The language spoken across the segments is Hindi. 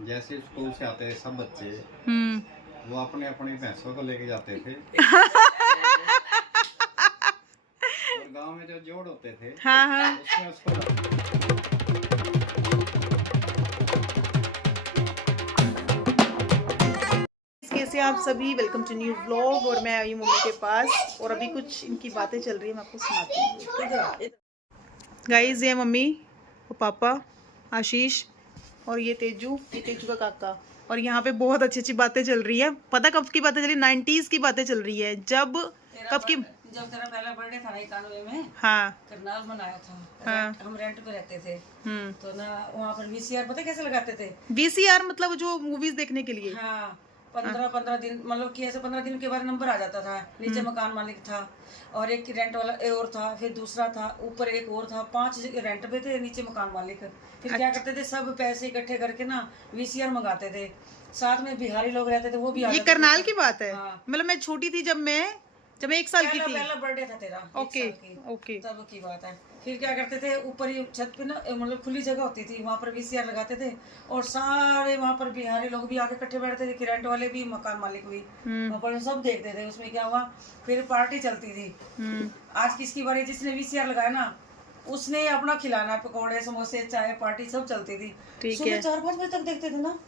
जैसे स्कूल से आते सब बच्चे वो अपने अपनी भैंसों को लेके जाते थे। और गांव में जो जोड़ होते थे हाँ उसमें उसको कैसे आप सभी, वेलकम टू न्यू व्लॉग। और मैं आई मम्मी के पास और अभी कुछ इनकी बातें चल रही है, मैं आपको सुनाती हूँ। गाइस, ये मम्मी और पापा, आशीष और ये तेजू का काका। और यहाँ पे बहुत अच्छी अच्छी बातें चल रही है। पता कब की बातें चल रही है? 90s की बातें चल रही है। जब तेरा पहला बर्थडे था ना 91 में। हाँ, करनाल मनाया था। हाँ। हम रेंट पे रहते थे। तो ना वहाँ पर वीसीआर पता कैसे लगाते थे? VCR मतलब जो मूवीज देखने के लिए। हाँ, 15 दिन, मतलब कि ऐसे 15 दिन के बाद नंबर आ जाता था। नीचे मकान मालिक था और एक रेंट वाला और था, फिर दूसरा था, ऊपर एक और था। 5 रेंट पे थे, नीचे मकान मालिक। फिर क्या करते थे, सब पैसे इकट्ठे करके ना VCR मंगाते थे। साथ में बिहारी लोग रहते थे, वो भी ये करनाल की बात है। हाँ। मतलब मैं छोटी थी, जब मैं 1 साल की थी। पहला बर्थडे था तेरा। ओके। तब की बात है। फिर क्या करते थे, ऊपर ही छत पे ना मतलब खुली जगह होती थी, वहाँ पर VCR लगाते थे और सारे वहाँ पर बिहारी लोग भी आके इकट्ठे बैठते थे, रेंट वाले भी, मकान मालिक भी, वहाँ पर सब देखते थे। उसमें क्या हुआ, फिर पार्टी चलती थी। आज किसकी बारी, जिसने VCR लगाया ना उसने अपना खिलाना, पकौड़े, समोसे, चाय, पार्टी सब चलती थी। सुबह 4-5 बजे तक देखते थे ना।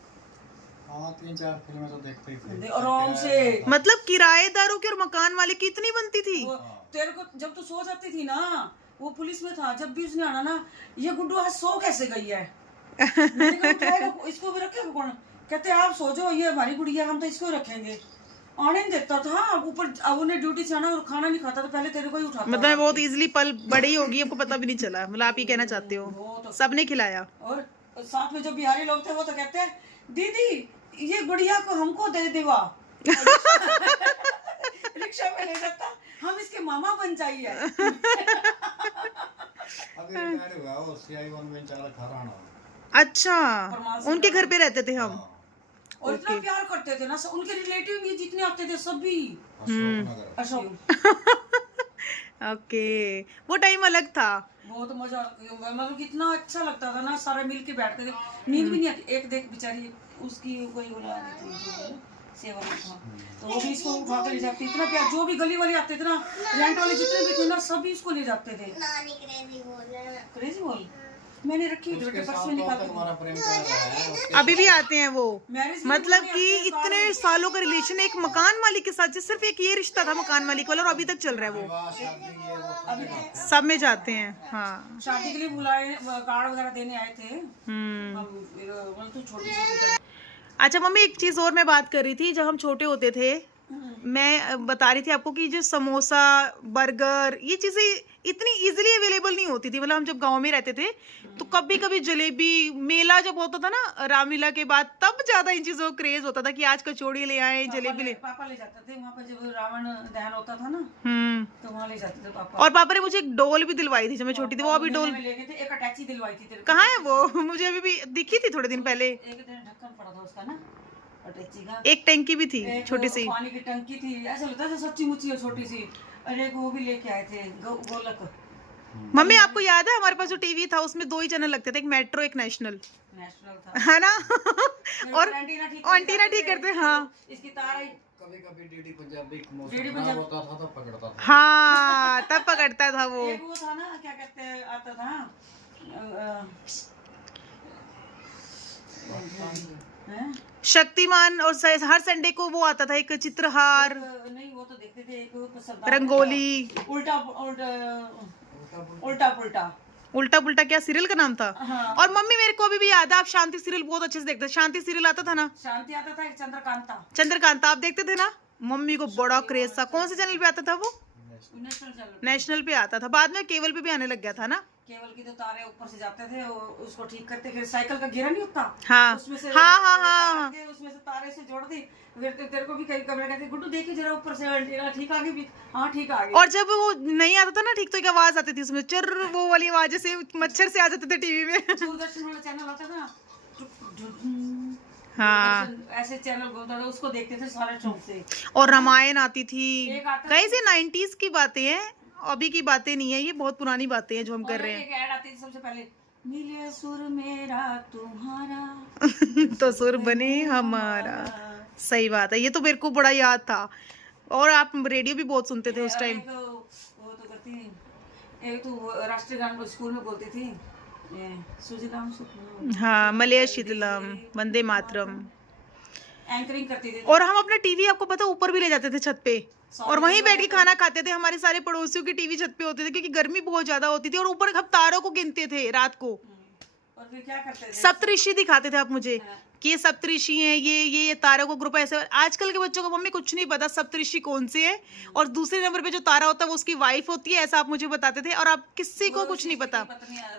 हाँ, 3-4 फिल्में तो देखते ही थे आराम से। मतलब किराएदारों की और मकान वाले की इतनी बनती थी। तेरे को जब तू सो जाती थी ना, वो पुलिस में था, जब भी उसने आना ना, ये गुड्डू आज सो कैसे गई है? मैंने कहा उठाएगा, इसको भी रखेगा कौन? कहते आप सो जाओ, ये हमारी गुड़िया, हम तो इसको ही रखेंगे। आने नहीं देता था ऊपर। अब उन्हें ड्यूटी से आना और खाना नहीं खाता, तो पहले तेरे को ही उठाता। मतलब बहुत इजीली पल बड़ी होगी, आपको पता भी नहीं चला। मतलब आप ही कहना चाहते हो तो सबने खिलाया। और साथ में जो बिहारी लोग थे वो तो कहते हैं, दीदी ये गुड़िया को हमको दे देवा। रिक्शा में ले जाता, हम इसके मामा बन जाइए। अभी रिटायर हुआ वो CI1 में चालक हराना। अच्छा, उनके घर पे रहते थे हम। और इतना प्यार करते थे ना, उनके रिलेटिव भी जितने आते थे सभी। अशोक। ओके, वो टाइम अलग था। बहुत मजा, मतलब कितना अच्छा लगता था ना, सारे मिल के बैठते थे। नींद भी नहीं आती। एक देख बेचारी, उसकी कोई सेवा में था, तो वो भी इसको उठा के ले जाती। इतना प्यार, जो भी गली वाले आते थे ना, रेंट वाले जितने भी थे ना, सभी इसको ले जाते थे। क्रेजी बोल मैंने रखी थी, पर्स में निकाल के। अभी भी आते हैं वो। मतलब कि इतने सालों का रिलेशन एक मकान मालिक के साथ, सिर्फ एक ये रिश्ता था मकान मालिक वाला, और अभी तक चल रहा है वो। सब में जाते हैं। हाँ, शादी के लिए बुलाए, कार्ड वगैरह देने आए थे हम। तो छोटी सी। अच्छा मम्मी, एक चीज और मैं बात कर रही थी। जब हम छोटे होते थे, मैं बता रही थी आपको कि जो समोसा, बर्गर, ये चीजें इतनी इजीली अवेलेबल नहीं होती थी। मतलब हम जब गांव में रहते थे तो कभी कभी जलेबी, मेला जब होता था ना रामलीला के बाद, तब ज्यादा इन चीजों का क्रेज होता था कि आज कचौड़ी ले आए, जलेबी ले। पापा ले जाते थे वहाँ पर, जब रावण दहन होता था ना, तो वहाँ ले जाते थे पापा। और पापा ने मुझे एक डॉल भी दिलवाई थी जब मैं छोटी थी। वो अभी डॉल ले गए थे, एक अटैची दिलवाई थी तेरे को। कहाँ है वो? मुझे अभी भी दिखी थी थोड़े दिन पहले। एक ढक्कन पड़ा था उसका ना, अटैची का। एक टंकी भी थी छोटी सी, पानी की टंकी थी, ऐसा लगता था सच्ची मुच्ची छोटी सी। अरे वो भी लेके आए थे, गोलक। मम्मी आपको याद है हमारे पास जो टीवी था उसमें 2 ही चैनल लगते थे, एक मेट्रो, एक नेशनल था, है ना? और एंटीना ठीक करते। हाँ, इसकी तार कभी डीडी पंजाबी होता था तो पकड़ता था। हाँ, तब पकड़ता था वो। एक वो था ना, क्या कहते हैं, आता था शक्तिमान। और हर संडे को वो आता था एक चित्रहार। नहीं, वो तो देखते थे, एक रंगोली, उल्टा पुल्टा क्या सीरियल का नाम था? हाँ। और मम्मी मेरे को अभी भी याद है, आप शांति सीरियल बहुत अच्छे से देखते थे। शांति सीरियल आता था ना? शांति आता था, एक चंद्रकांता आप देखते थे ना? मम्मी को बड़ा क्रेज था। कौन से चैनल पे आता था वो? नेशनल पे आता था। बाद में केबल पे भी आने लग गया था ना? केबल की तो तारे ऊपर से जाते थे, उसको ठीक करते, फिर साइकिल का घेरा नहीं होता, हाँ, उसमें से हाँ, उसमें से तारे से जोड़ दी। फिर तेरे को भी कई कमरे कहते, गुड्डू देखिए जरा ऊपर से, ठीक आ गई। हाँ, ठीक आ गई। और जब वो नहीं आता था ना ठीक, तो एक आवाज आती थी उसमें, चर, वो वाली आवाज से मच्छर से आ जाते थे टीवी में। दूरदर्शन वाला चैनल आता था ना, हाँ, ऐसे चैनल होता था, उसको देखते थे सारे चौक से। और रामायण आती थी। कैसे 90s की बातें हैं, अभी की बातें नहीं है, ये बहुत पुरानी बातें हैं जो हम कर रहे हैं। एक ऐड आती थी सबसे पहले, मिले सुर मेरा तुम्हारा तो सुर बने हमारा। सही बात है, ये तो मेरे को बड़ा याद था। और आप रेडियो भी बहुत सुनते थे उस टाइम। वो तो करती थी, एक तो वो राष्ट्रीय गान स्कूल में बोलती थी, ये सुजलाम सुफलाम, हाँ, मलय शीतलम, वंदे मातरम। एंकरिंग करती थी। और हम अपना टीवी, आपको पता, ऊपर भी ले जाते थे छत पे, और वहीं बैठ के खाना खाते थे। हमारे सारे पड़ोसियों की टीवी छत पे होते थे, क्योंकि गर्मी बहुत ज्यादा होती थी। और ऊपर हम तारों को गिनते थे रात को। और फिर क्या करते थे? सप्तऋषि दिखाते थे आप मुझे कि ये सप्तऋषि हैं, ये तारों को ग्रुप ऐसे। आजकल के बच्चों को मम्मी कुछ नहीं पता सप्तऋषि कौन से है, और दूसरे नंबर पे जो तारा होता है वो उसकी वाइफ होती है, ऐसा आप मुझे बताते थे। और आप किसी को कुछ नहीं पता।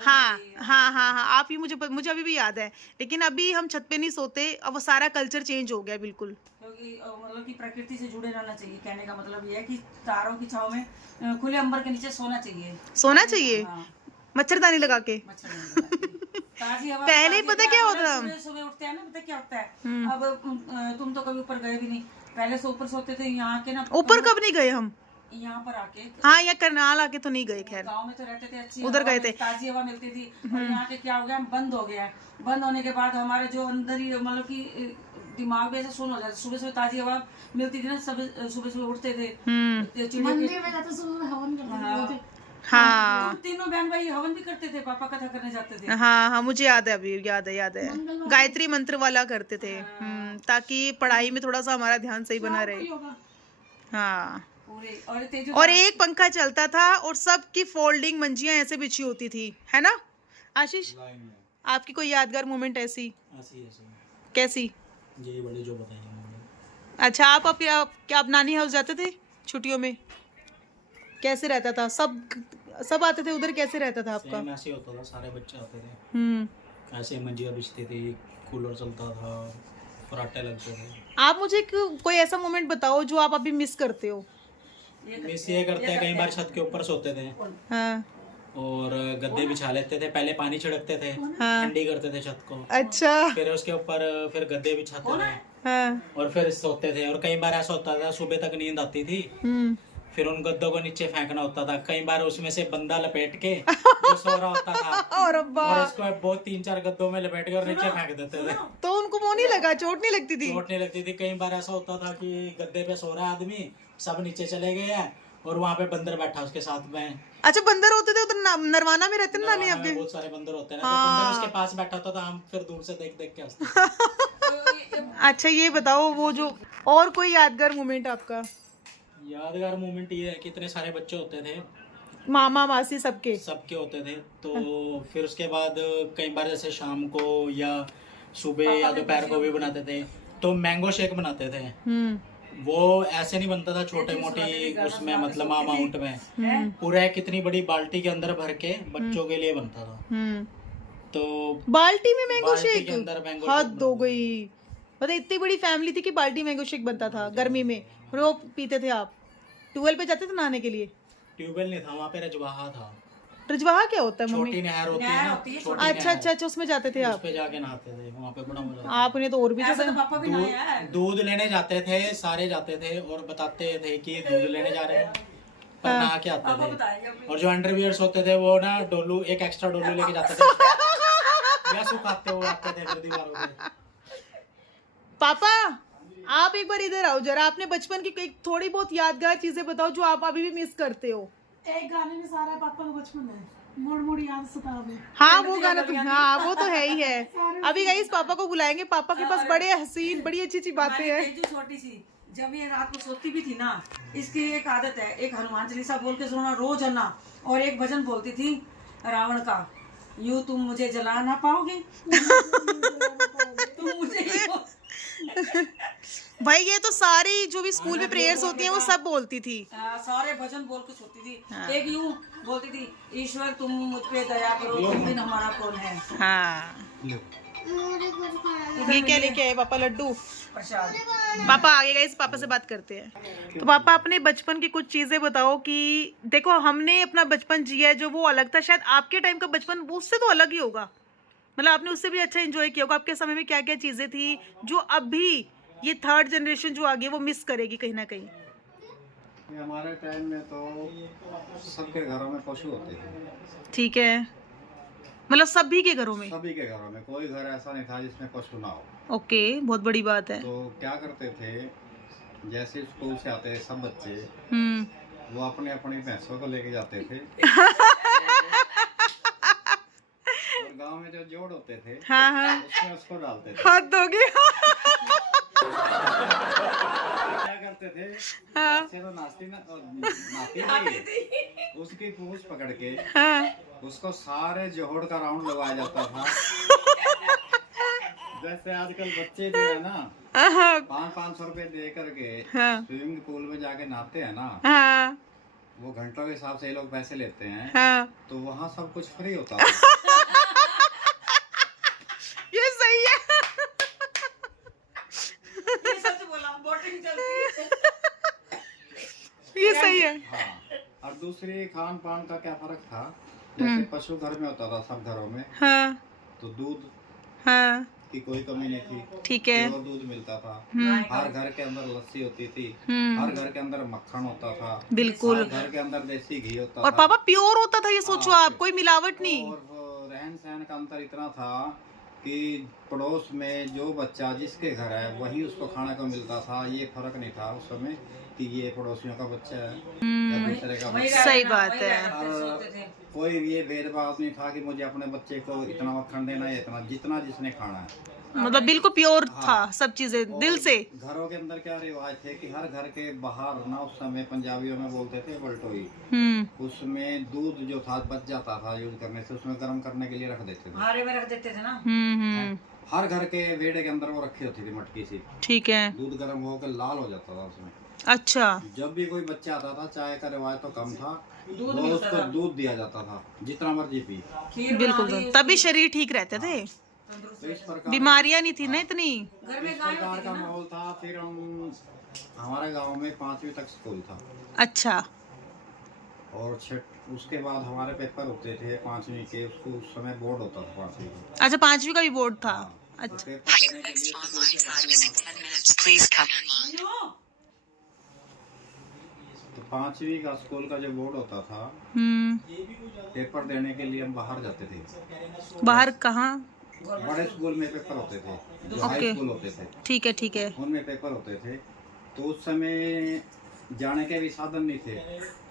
हाँ हाँ हाँ हाँ, आप ही मुझे अभी भी याद है। लेकिन अभी हम छत पे नहीं सोते, अब वो सारा कल्चर चेंज हो गया बिल्कुल। क्योंकि मतलब कि प्रकृति से जुड़े रहना चाहिए। कहने का मतलब ये है कि तारों की छाव में खुले अंबर के नीचे सोना चाहिए। सोना चाहिए, हाँ, मच्छरदानी लगा के। मच्छर नहीं लगा के। ताजी हवा, पहले ही पता क्या होता था? सुबह सुबह उठते हैं ना, पता क्या होता है? अब तुम तो कभी ऊपर गए भी नहीं, पहले से ऊपर सोते थे। यहाँ के ना, ऊपर कब नहीं गए हम? यहाँ पर आके, हाँ, या करनाल आके तो नहीं गए। खैर गांव में तो रहते थे, अच्छी उधर हवा गए थे। ताजी हवा मिलती थी। और यहाँ के क्या हो गया, बंद हो गया है। बंद होने के बाद हमारे जो अंदर ही मतलब कि दिमाग में ऐसा सुन हो जाता। सुबह सुबह ताजी हवा मिलती थी ना, सब सुबह सुबह उठते थे, चिड़िया। हाँ तीनों बहन भाई हवन भी करते थे, पापा कथा करने जाते थे। हाँ हाँ, मुझे याद है, अभी याद है। गायत्री मंत्र वाला करते थे। ताकि पढ़ाई में थोड़ा सा हमारा ध्यान सही बना रहे। हाँ, पूरे और एक पंखा चलता था, और सबकी फोल्डिंग मंजियां ऐसे बिछी होती थी, है ना आशीष? आपकी कोई यादगार मोमेंट ऐसी? कैसी? यही बड़े जो बताएंगे। अच्छा, आप क्या आप नानी हाउस जाते थे छुट्टियों में? कैसे रहता था? सब आते थे उधर? कैसे रहता था आपका? सेम ऐसे ही होता था, सारे बच्चे आते थे, ऐसे मंजिया बिछती थी, कूलर चलता था, फराटे लगते थे। आप मुझे कोई ऐसा मोमेंट बताओ जो आप अभी मिस करते हो। मिस ये करते हैं, कई बार छत के ऊपर सोते थे, हाँ और गद्दे बिछा लेते थे। पहले पानी छिड़कते थे, हाँ। ठंडी करते थे छत को, अच्छा। फिर उसके ऊपर फिर गद्दे बिछाते थे, हाँ। और फिर सोते थे। और कई बार ऐसा होता था, सुबह तक नींद आती थी, फिर उन गद्दों को नीचे फेंकना होता था। कई बार उसमें से बंदा लपेट के जो सो रहा होता था, और उसको बहुत 3-4 गद्दों में लपेट के और नीचे फेंक देते थे। तो उनको वो नहीं लगा, चोट नहीं लगती थी? चोट नहीं लगती थी। कई बार ऐसा होता था कि गद्दे पे सो रहा है आदमी, सब नीचे चले गए हैं, और वहाँ पे बंदर बैठा उसके साथ में। अच्छा, बंदर होते थे उधर? नरवाना में रहते ना? नहीं, आपके बहुत सारे बंदर होते हैं ना, तो बंदर उसके पास बैठा होता था, हम फिर दूर से देख देख के हंसते। अच्छा, ये बताओ, वो जो और कोई यादगार मोमेंट आपका? यादगार मोमेंट ये है कि इतने सारे बच्चे होते थे, मामा मासी सबके होते थे। तो फिर उसके बाद कई बार जैसे शाम को या सुबह या दोपहर को भी बनाते थे, तो मैंगो शेक बनाते थे। वो ऐसे नहीं बनता था छोटे मोटी उसमें, मतलब अमाउंट में, पूरा कितनी बड़ी बाल्टी के अंदर भर के बच्चों के लिए बनता था। तो बाल्टी में मैंगो बाल्टी शेक? के अंदर मैंगो हद हो गई। मतलब इतनी बड़ी फैमिली थी कि बाल्टी मैंगो शेक बनता था गर्मी में, और वो पीते थे आप? ट्यूबवेल पे जाते थे नहाने के लिए? ट्यूबवेल नहीं था, वहाँ पे रजवाहा था। रजवाहा क्या होता है मम्मी? छोटी नहर होती है ना, छोटी अच्छा नहर, अच्छा अच्छा, उसमें जाते थे उस आप? पे जाके नहाते थे, वहाँ पे बड़ा मजा आता आपने तो और भी ऐसा ज्यादा। तो पापा भी नहाया है। था। दूध लेने जाते थे, सारे जाते थे, और बताते थे कि दूध लेने जा रहे हैं, पर नहा के आते पापा थे। बताएंगे अपनी। और जो अंडरवियर्स होते थे वो ना डोलू, एक एक्स्ट्रा डोलू लेके जाते थे, या सुखाते हुए आते थे फिर दीवारों पे। पापा, आप एक बार इधर आओ जरा। आपने बचपन की थोड़ी बहुत यादगार चीजें बताओ जो आप अभी भी मिस करते हो। एक गाने में सारा पापा का बचपन है, मोड़ मोड़ याद सतावे। हाँ, वो गाना तो, हाँ, वो तो है ही है। अभी गाइस पापा को बुलाएंगे, पापा के पास बड़े हसीन, बड़ी अच्छी अच्छी बातें हैं। तेजू छोटी सी, जब ये रात को सोती भी थी ना, इसकी एक आदत है, एक हनुमान चालीसा बोल के सोना रोज है ना, और एक भजन बोलती थी रावण का, यूं तुम मुझे जला ना पाओगे, तुम मुझे भाई ये तो सारी जो भी स्कूल में प्रेयर्स होती हैं वो सब बोलती थी। सारे भजन बोल के सोती थी। एक यूं बोलती थी, ईश्वर तुम मुझ पे दया करो, तुम बिन हमारा कौन है। हाँ, ये क्या लेके आए पापा? लड्डू प्रसाद। पापा आगे गए, पापा से बात करते हैं। तो पापा, अपने बचपन की कुछ चीजें बताओ कि देखो हमने अपना बचपन जिया है जो वो अलग था, शायद आपके टाइम का बचपन उससे तो अलग ही होगा, मतलब आपने उससे भी अच्छा एंजॉय किया होगा। आपके समय में क्या क्या चीजें थी जो अभी ये थर्ड जनरेशन जो आगे वो मिस करेगी कहीं ना कहीं? हमारे टाइम में तो सबके घरों में पशु होते थे। ठीक है, मतलब सभी के घरों में? सभी के घरों में, कोई घर ऐसा नहीं था जिसमें पशु ना हो। ओके, बहुत बड़ी बात है। तो क्या करते थे, जैसे स्कूल से आते सब बच्चे, वो अपने अपनी भैंसों को लेके जाते थे। और गांव में जो जोड़ होते थे, हाँ हाँ, उसमें उसको डालते थे। हाथ दोगे? क्या करते थे, हाँ ऐसे तो नाचती नहीं, उसकी पूंछ पकड़ के हाँ, उसको सारे जोड़ का राउंड लगाया जाता था। जैसे आजकल बच्चे जो है ना, हाँ 500 रुपए दे करके हाँ स्विमिंग पूल में जाके नहाते हैं ना, हाँ वो घंटों के हिसाब से ये लोग पैसे लेते हैं, हाँ, तो वहाँ सब कुछ फ्री होता था। ये सही है। ये सच बोला, बोटिंग चलती है। ये सही है। हाँ, और दूसरी खान पान का क्या फर्क था, जैसे पशु घर में होता था सब घरों में, हाँ तो दूध हाँ, की कोई कमी नहीं थी, ठीक है। प्योर दूध मिलता था। हम्म हर घर के अंदर लस्सी होती थी, हम्म, हर घर के अंदर मक्खन होता था, बिल्कुल। हर घर के अंदर देसी घी होता और था। पापा प्योर होता था, ये सोचो हाँ, आप, कोई मिलावट नहीं। और रहन सहन का अंतर इतना था कि पड़ोस में जो बच्चा जिसके घर है वही उसको खाने को मिलता था। ये फर्क नहीं था उस समय कि ये पड़ोसियों का बच्चा है या दूसरे का वही बच्चा है। सही रहना, बात वही है। रहना, फिर सोते थे। कोई ये भेदभाव नहीं था कि मुझे अपने बच्चे को इतना मक्खन देना है, इतना जितना जिसने खाना है। मतलब बिल्कुल प्योर हाँ। था सब चीजें, दिल और से। घरों के अंदर क्या रिवाज थे कि हर घर के बाहर ना, उस समय पंजाबियों में बोलते थे बल्टोई, उसमें दूध जो था बच जाता था यूज करने से, उसमें गर्म करने के लिए रख देते थे। हारे में रख देते थे ना। हर घर के वेड़े के अंदर वो रखी होती थी मटकी सी, ठीक है। दूध गर्म होकर लाल हो जाता था उसमें। अच्छा, जब भी कोई बच्चा आता था, चाय का रिवाज तो कम था, दूध वो मिलता उसको था। दूध दिया जाता था, जितना मर्जी पी। खीर बिल्कुल, बना दी, तभी शरीर ठीक रहते थे, तो इस प्रकार बीमारियां नहीं थी ना इतनी। घर में इस गाय प्रकार होती का थी ना। माहौल था। फिर हम, हमारे गांव में 5वीं तक स्कूल था, अच्छा, और उसके बाद हमारे पेपर होते थे 5वीं के, उसको उस समय बोर्ड होता था 5वीं का। अच्छा 5वीं का भी बोर्ड था। हाँ, तो अच्छा, पेपर देने के लिए स्कूल से बाहर जाना पड़ता था। तो 5वीं का स्कूल का जो बोर्ड होता था, पेपर देने के लिए हम बाहर जाते थे। बाहर कहाँ? बड़े स्कूल में पेपर होते थे, जो हाई ओके। स्कूल होते थे, ठीक है ठीक है। उनमें पेपर होते थे। तो उस समय जाने के भी साधन नहीं थे,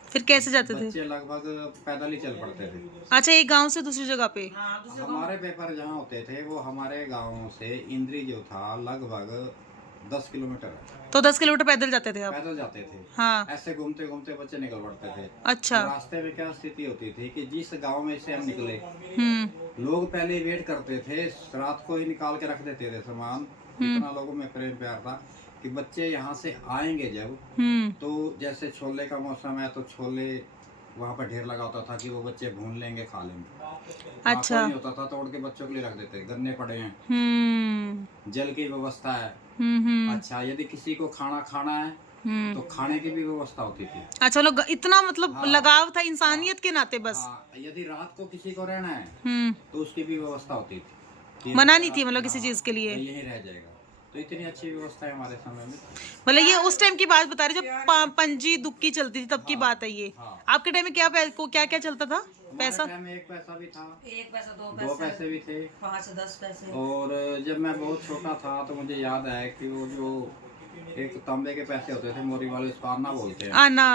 फिर कैसे जाते थे? बच्चे लगभग पैदल ही चल पड़ते थे। अच्छा, एक गांव से दूसरी जगह पे? हाँ, दूसरे हमारे पेपर जहाँ होते थे वो हमारे गांव से इंद्री जो था लगभग 10 किलोमीटर है। तो 10 किलोमीटर पैदल जाते थे आप? पैदल जाते थे। हाँ। ऐसे घूमते घूमते बच्चे निकल पड़ते थे। अच्छा। तो रास्ते में क्या स्थिति होती थी कि जिस गांव में से हम निकले, हम्म लोग पहले वेट करते थे, रात को ही निकाल के रख देते थे सामान। इतना लोगों में प्रेम प्यार था कि बच्चे यहाँ से आएंगे जब, तो जैसे छोले का मौसम है तो छोले वहाँ पर ढेर लगा होता था कि वो बच्चे भून लेंगे, खा लेंगे। अच्छा। नहीं होता था, तोड़ के बच्चों के लिए रख देते। गन्ने पड़े हैं, जल की व्यवस्था है। अच्छा, यदि किसी को खाना खाना है तो खाने की भी व्यवस्था होती थी। अच्छा, लोग इतना मतलब हाँ। लगाव था इंसानियत के नाते बस। हाँ, यदि रात को किसी को रहना है तो उसकी भी व्यवस्था होती थी कि मना नहीं थी हाँ, मतलब किसी चीज के लिए। यहीं रह जाएगा। तो इतनी अच्छी व्यवस्था है हमारे समय में। मतलब ये उस टाइम की बात बता रहे जब पंजी दुक्की चलती थी तब की बात है ये। हाँ। आपके टाइम में क्या क्या चलता था? पैसा? हमारे टाइम में 1 पैसा भी था, 1 पैसा, 2 पैसे भी थे, 5 से 10 पैसे। और जब मैं बहुत छोटा था तो मुझे याद है कि वो जो एक तांबे के पैसे होते थे, मोरी वाले, उसको आना बोलते हैं, आना,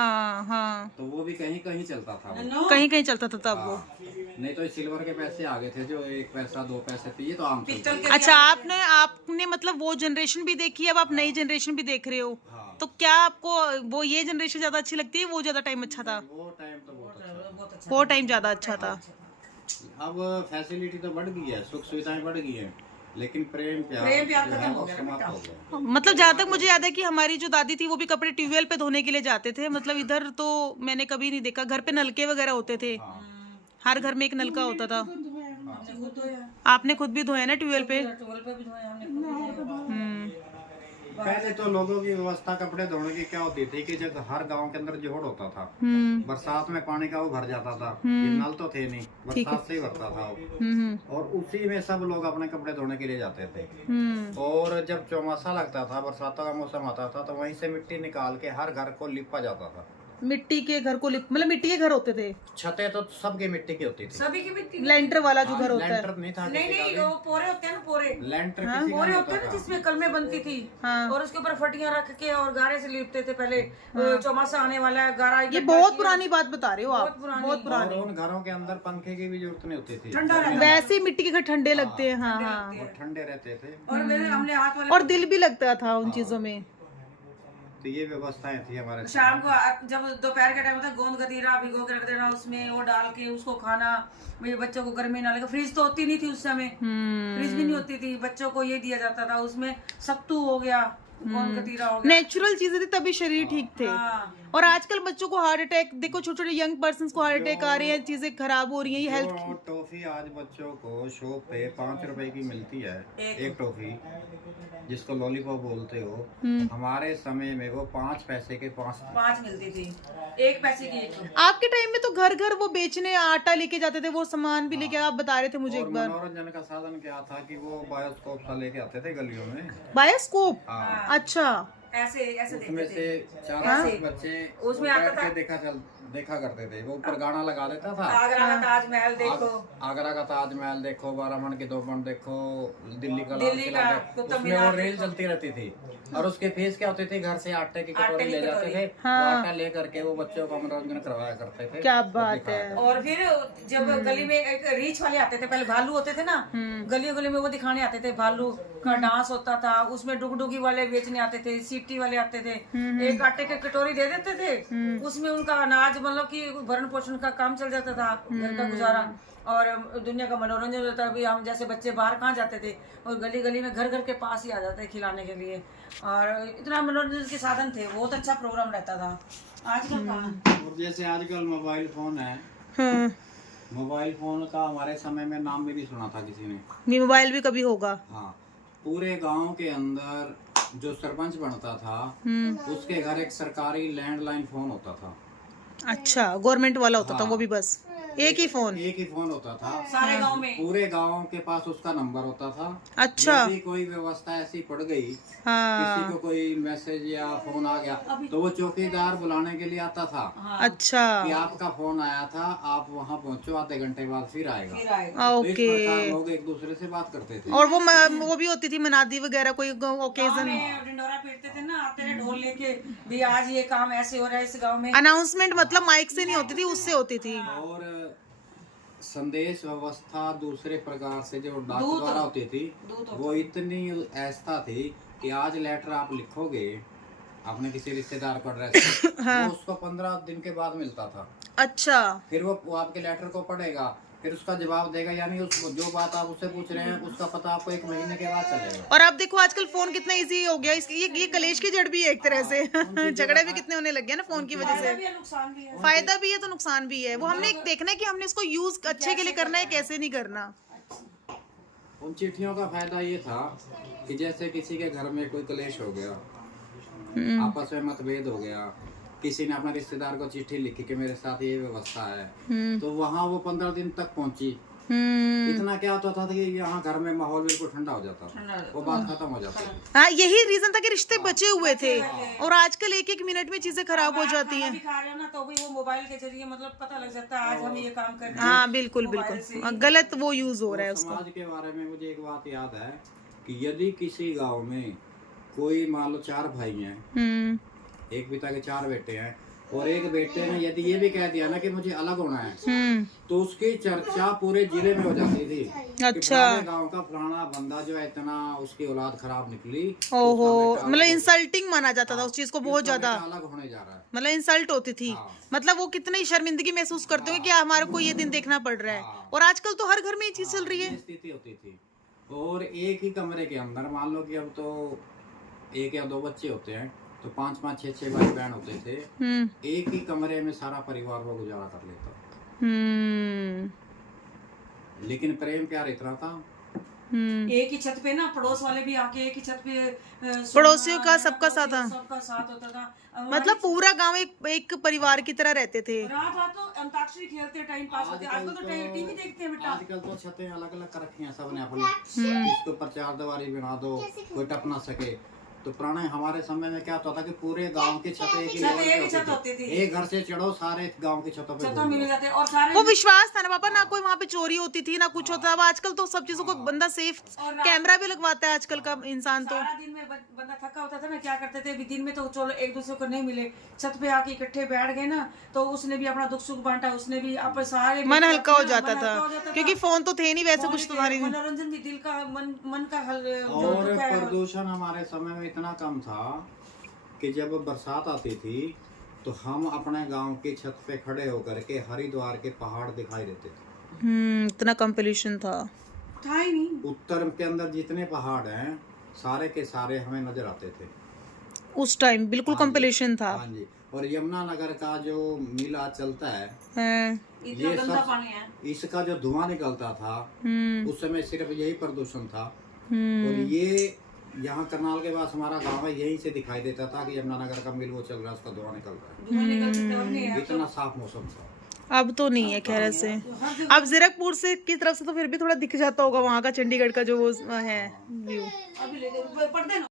हाँ, तो वो भी कहीं कहीं चलता था वो। कहीं कहीं चलता था तब वो। हाँ, नहीं तो सिल्वर के पैसे आ गए थे जो 1 पैसा 2 पैसे थे, ये तो आम चलते थे। अच्छा, आपने मतलब वो जनरेशन भी देखी है, अब आप नई जनरेशन भी देख रहे हो। हाँ। तो क्या आपको वो ये जनरेशन ज्यादा अच्छी लगती है, वो ज्यादा टाइम अच्छा था? वो टाइम तो बहुत अच्छा था। वो टाइम ज्यादा अच्छा था। अब फैसिलिटी तो बढ़ गई है, सुख सुविधाएं बढ़ गई हैं, लेकिन प्रेम प्यार जो है वो समाप्त हो गया। मतलब जहाँ तक मुझे याद है कि हमारी जो दादी थी वो भी कपड़े ट्यूबवेल पे धोने के लिए जाते थे। मतलब इधर तो मैंने कभी नहीं देखा, घर पे नलके वगैरह होते थे, हर घर में एक नलका होता था। हमने खुद धोया, आपने खुद भी धोया ना ट्यूबवेल पे? ट्यूबवेल पे भी धोया हमने, खुद भी धोया। पहले तो लोगों की व्यवस्था कपड़े धोने की क्या होती थी कि जब हर गांव के अंदर जोड़ होता था, बरसात में पानी का वो भर जाता था, ये नल तो थे नहीं, बरसात से ही भरता था वो, और उसी में सब लोग अपने कपड़े धोने के लिए जाते थे। और जब चौमासा लगता था, बरसातों का मौसम आता था, तो वहीं से मिट्टी निकाल के हर घर को लिपा जाता था। मिट्टी के घर को मतलब मिट्टी के घर होते थे, छतें तो सबकी मिट्टी की होती थी। सभी की मिट्टी। लेंटर वाला जो घर होता है। लेंटर नहीं था नहीं किसी का नहीं, भी। वो पोरे होते हैं ना, पोरे लेंटर किसी का पोरे नहीं होते हैं होता ना, था। जिसमें कलमे बनती थी। हाँ। और उसके ऊपर फटियां रख के और गारे से लिपते थे पहले। चौमासा आने वाला है, गारा ये बहुत पुरानी बात बता रहे हो आप, बहुत और पुरानी। उन घरों के अंदर पंखे की भी जरूरत नहीं होती थी, ठंडा रहता वैसे ही मिट्टी के घर ठंडे लगते हैं। हाँ हाँ। वो ठंडे रहते थे। और मेरे हमने हाथ वाले और दिल भी लगता था उन चीजों में। तो ये व्यवस्थाएं थी हमारे शाम को जब दोपहर का टाइम होता है, गोंद कतीरा भिगो के रख देना, उसमें वो डाल के उसको खाना। मेरे बच्चों को गर्मी ना लगे। फ्रिज तो होती नहीं थी उस समय, फ्रिज भी नहीं होती थी। बच्चों को ये दिया जाता था, उसमें सत्तू हो गया, गोंद कतीरा हो गया। नेचुरल चीजें थी तभी शरीर ठीक थे। हाँ। और आजकल बच्चों को हार्ट अटैक देखो, छोटे छोटे यंग पर्सन को हार्ट अटैक आ रहे हैं, चीजें खराब हो रही हैं, ये हेल्थ। जो टॉफी आज बच्चों को शॉप पे 5 रुपए की मिलती है, एक टॉफी जिसको लॉलीपॉप बोलते हो, हमारे समय में वो 5 पैसे के 5 मिलती थी, 1 पैसे की एक। आपके टाइम में तो घर घर वो बेचने आटा लेके जाते थे, वो सामान भी लेके, आप बता रहे थे मुझे और एक बार। मनोरंजन का साधन क्या था कि वो बायोस्कोप सा लेके आते थे गलियों में। बायोस्कोप, हाँ। अच्छा। ऐसे ऐसे उसमें देखते से थे। 4-5 बच्चे उसमें बैठ आता के देखा करते थे। वो ऊपर गाना लगा देता था, आगरा का ताजमहल देखो, आगरा का ताजमहल देखो, 12 मन की 2 मन देखो, दिल्ली का लाल दिल्ली किला का देखो। कुतुब उसमें वो मीनार रील देखो। चलती रहती थी। और उसके फेस क्या होते थे, घर से आटे की कटोरी ले जाते थे, वो आटा ले करके वो बच्चों का मनोरंजन करवाया करते थे। क्या वो बात दिखाया है। करते और फिर जब गली में एक रीच वाले आते थे, पहले भालू होते थे ना, गलियों गली में वो दिखाने आते थे, भालू का डांस होता था। उसमें डुगडुगी वाले बेचने आते थे, सीटी वाले आते थे, एक आटे की कटोरी दे देते थे, उसमें उनका अनाज मतलब कि भरण पोषण का काम चल जाता था, घर का गुजारा और दुनिया का मनोरंजन होता है। अभी हम जैसे बच्चे बाहर कहाँ जाते थे, और गली गली में घर घर के पास ही आ जाते खिलाने के लिए, और इतना मनोरंजन के साधन थे। बहुत अच्छा प्रोग्राम रहता था। आजकल कहाँ। थे। और जैसे आजकल मोबाइल फोन है, हाँ, मोबाइल फोन का हमारे समय में नाम भी नहीं सुना था किसी ने। ये मोबाइल भी कभी होगा। हाँ, पूरे गांव के अंदर जो सरपंच बनता था, उसके घर एक सरकारी लैंडलाइन फोन होता था। अच्छा, गवर्नमेंट वाला होता था वो भी, बस एक ही फोन। एक ही फोन होता था सारे गांव में। पूरे गांव के पास उसका नंबर होता था। अच्छा। यदि कोई व्यवस्था ऐसी पड़ गई, हाँ। किसी को कोई मैसेज या फोन आ गया, तो वो चौकीदार बुलाने के लिए आता था अच्छा, कि आपका फोन आया था, आप वहाँ पहुँचो, आधे घंटे बाद फिर आएगा। फिर आए। तो इस ओके। प्रकार लोग एक दूसरे से बात करते थे। और वो भी होती थी मनादी वगैरह, कोई ओकेजन, डिंडोरा पीटते थे ना, आते थे ढोल लेके, भी आज ये काम ऐसे हो रहा है इस गांव में। अनाउंसमेंट मतलब माइक से नहीं होती थी, उससे होती थी। और संदेश व्यवस्था दूसरे प्रकार से जो डाक द्वारा होती थी, वो इतनी ऐसा थी कि आज लेटर आप लिखोगे आपने किसी रिश्तेदार को एड्रेस, वो उसको 15 दिन के बाद मिलता था। अच्छा। फिर वो आपके लेटर को पढ़ेगा, फिर उसका जवाब देगा, यानी उसको जो बात आप उससे पूछ रहे हैं उसका पता आपको 1 महीने के बाद चलेगा। और आप देखो आजकल फोन कितना इजी हो गया, ये कलेश की जड़ भी है एक तरह से। झगड़े भी कितने होने लग गए ना फोन की वजह से। नुकसान भी है। फायदा भी है तो नुकसान भी है। वो हमने देखना है कि हमने इसको यूज अच्छे के लिए करना है, कैसे नहीं करना। उन चिट्ठियों का फायदा ये था कि जैसे किसी के घर में कोई कलेश हो गया, आपस में मतभेद हो गया, किसी ने अपने रिश्तेदार को चिट्ठी लिखी कि मेरे साथ ये व्यवस्था है, तो वहाँ वो 15 दिन तक पहुंची। इतना क्या होता था कि यहाँ घर में माहौल बिल्कुल ठंडा हो जाता था, वो बात खत्म हो जाती थी। हाँ, यही रीजन था कि रिश्ते बचे हुए थे। और आजकल 1-1 मिनट में चीजें खराब हो जाती हैं। खाना भी खा रहे हो ना, तो भी वो मोबाइल के जरिए मतलब पता लग जाता है आज हम ये काम कर रहे हैं। हाँ बिल्कुल बिल्कुल, गलत वो यूज हो रहा है उसका। समाज के बारे में मुझे एक बात याद है कि यदि किसी गांव में कोई मान लो 4 भाई हैं, एक पिता के 4 बेटे हैं, और एक बेटे ने यदि ये भी कह दिया ना कि मुझे अलग होना है, तो उसकी चर्चा पूरे जिले में हो जाती थी। अच्छा। गांव का फलाना बंदा जो है, इतना उसकी औलाद खराब निकली। ओहो, मतलब इंसल्टिंग माना जाता था उस चीज को बहुत ज्यादा, अलग होने जा रहा है। मतलब इंसल्ट होती थी। मतलब वो कितनी शर्मिंदगी महसूस करते हो कि हमारे को ये दिन देखना पड़ रहा है। और आजकल तो हर घर में ये चीज चल रही है। स्थिति होती थी। और एक ही कमरे के अंदर मान लो कि अब तो 1 या 2 बच्चे होते हैं, तो 5-5, 6-6 भाई बहन होते थे। एक ही कमरे में सारा परिवार वो गुजारा कर लेता। लेकिन प्रेम प्यार इतना था। एक ही छत पे ना पड़ोस वाले भी आके एक ही छत पे पड़ोसियों का सबका साथ था। सबका साथ होता था। मतलब पूरा गांव एक परिवार की तरह रहते थे। रात रात तो अंताक्षरी खेलते टाइम पास होते। आजकल तो टीवी देखते हैं बेटा। आजकल तो छतें अलग अलग कर रखी हैं सबने अपनी, इसके ऊपर 4 दीवारी बना दो, कोई टप ना सके। तो पुराने हमारे समय में क्या होता था कि पूरे गांव की छत एक ही छत लेवल एक ही पे छत होती होती थी। थी। एक घर से चढ़ो सारे गांव की छतों पे छतों घूम में लो। मिल जाते और सारे वो विश्वास था ना पापा, ना कोई वहाँ पे चोरी होती थी ना कुछ होता। अब आजकल तो सब चीजों को बंदा सेफ कैमरा भी लगवाता है आजकल का इंसान तो। सारा दिन में बंदा थका होता था ना, क्या करते थे दिन में तो चलो एक दूसरे को नहीं मिले, छत पे आके इकट्ठे बैठ गए ना, तो उसने भी अपना दुख सुख बांटा, उसने भी आप सारे मन मिलके हल्का हो अपना जाता मन था, हल्का हो जाता क्योंकि था। फोन तो थे नहीं वैसे, कुछ तो था नहीं। मनोरंजन भी दिल का मन का हल जो और दुख है। प्रदूषण हमारे समय में इतना कम था कि जब बरसात आती थी तो हम अपने गांव की छत पे खड़े होकर के हरिद्वार के पहाड़ दिखाई देते थे। इतना कम पोल्यूशन था। था ही नहीं। उत्तर के अंदर जितने पहाड़ हैं सारे के सारे हमें नजर आते थे उस टाइम बिल्कुल हाँ कम जी, पोल्यूशन था। हाँ जी। और यमुनानगर का जो मिल आज चलता है, हैं। इतना ये गंदा सब पानी है। इसका जो धुआं निकलता था उस समय सिर्फ यही प्रदूषण था। हम्म। और ये यहाँ करनाल के पास हमारा गांव है, यहीं से दिखाई देता था कि यमुनानगर का मिल वो चल रहा है, उसका धुआं निकल रहा धुआं निकलते थे और नहीं है। है। इतना साफ मौसम था। अब तो नहीं है खैर से। अब जीरकपुर से की तरफ से तो फिर भी थोड़ा दिख जाता होगा वहाँ का चंडीगढ़ का जो वो है व्यू। अभी ले पढ़ते ना।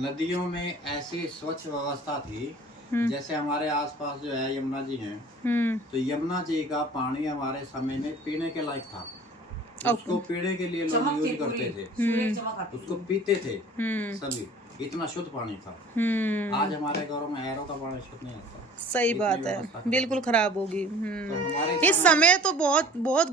नदियों में ऐसी स्वच्छ व्यवस्था थी, जैसे हमारे आसपास जो है यमुना जी हैं, तो यमुना जी का पानी हमारे समय में पीने के लायक था। उसको पीने के लिए लोग यूज करते थे, सूर्य चमक आती उसको पीते थे सभी, इतना शुद्ध पानी था। आज हमारे घरों में एरो का पानी शुद्ध नहीं आता। सही बात है, बिल्कुल खराब होगी। तो हमारे इस समय तो बहुत बहुत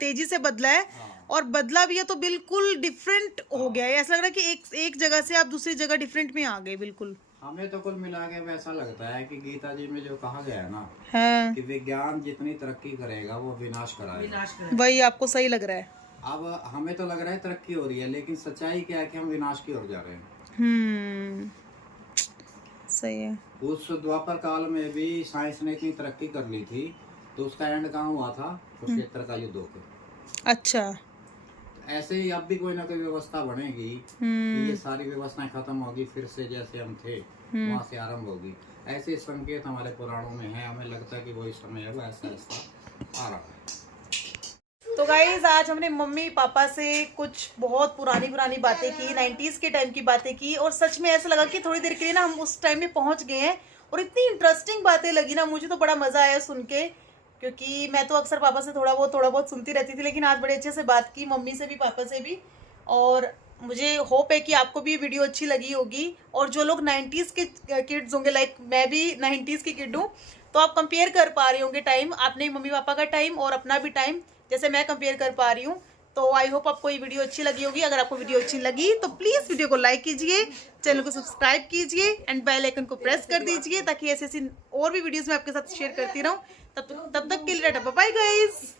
तेजी से बदला है, और बदला भी है तो बिल्कुल डिफरेंट हो गया है। ऐसा लग रहा है कि एक जगह से आप दूसरी जगह डिफरेंट में आ गए बिल्कुल। हमें तो कुल मिला के वैसा लगता है कि गीता जी में जो कहा गया है ना, हाँ, कि विज्ञान जितनी तरक्की करेगा वो विनाश कराएगा। विनाश कर। वही आपको सही लग रहा है। अब हमें तो लग रहा है तरक्की हो रही है, लेकिन सच्चाई क्या है कि हम विनाश की ओर जा रहे हैं। सही है। उस द्वापर काल में भी साइंस ने इतनी तरक्की कर ली थी, तो उसका एंड कहाँ हुआ था? कुरुक्षेत्र का युद्ध होकर। अच्छा। ऐसे ही अब भी कोई ना कोई व्यवस्था बनेगी कि ये सारी व्यवस्थाएं खत्म होगी, फिर से जैसे हम थे वहां से आरंभ होगी। ऐसे संकेत हमारे पुराणों में है, हमें लगता है कि वही समय है, वो ऐसा ऐसा आ रहा है। तो गाइज आज हमने मम्मी पापा से कुछ बहुत पुरानी पुरानी बातें की, 90s के टाइम की बातें की, और सच में ऐसा लगा कि थोड़ी देर के लिए ना हम उस टाइम में पहुंच गए हैं। और इतनी इंटरेस्टिंग बातें लगी ना, मुझे तो बड़ा मजा आया सुन के, क्योंकि मैं तो अक्सर पापा से थोड़ा बहुत सुनती रहती थी, लेकिन आज बड़े अच्छे से बात की मम्मी से भी पापा से भी। और मुझे होप है कि आपको भी वीडियो अच्छी लगी होगी। और जो लोग 90s के किड्स होंगे, लाइक मैं भी 90s की किड हूँ, तो आप कंपेयर कर पा रहे होंगे टाइम, अपने मम्मी पापा का टाइम और अपना भी टाइम, जैसे मैं कंपेयर कर पा रही हूँ। तो आई होप आपको ये वीडियो अच्छी लगी होगी। अगर आपको वीडियो अच्छी लगी तो प्लीज़ वीडियो को लाइक कीजिए, चैनल को सब्सक्राइब कीजिए एंड बेल आइकन को प्रेस कर दीजिए, ताकि ऐसी और भी वीडियोस मैं आपके साथ शेयर करती रहूँ। तब तक के लिए टाटा बाय गाइस।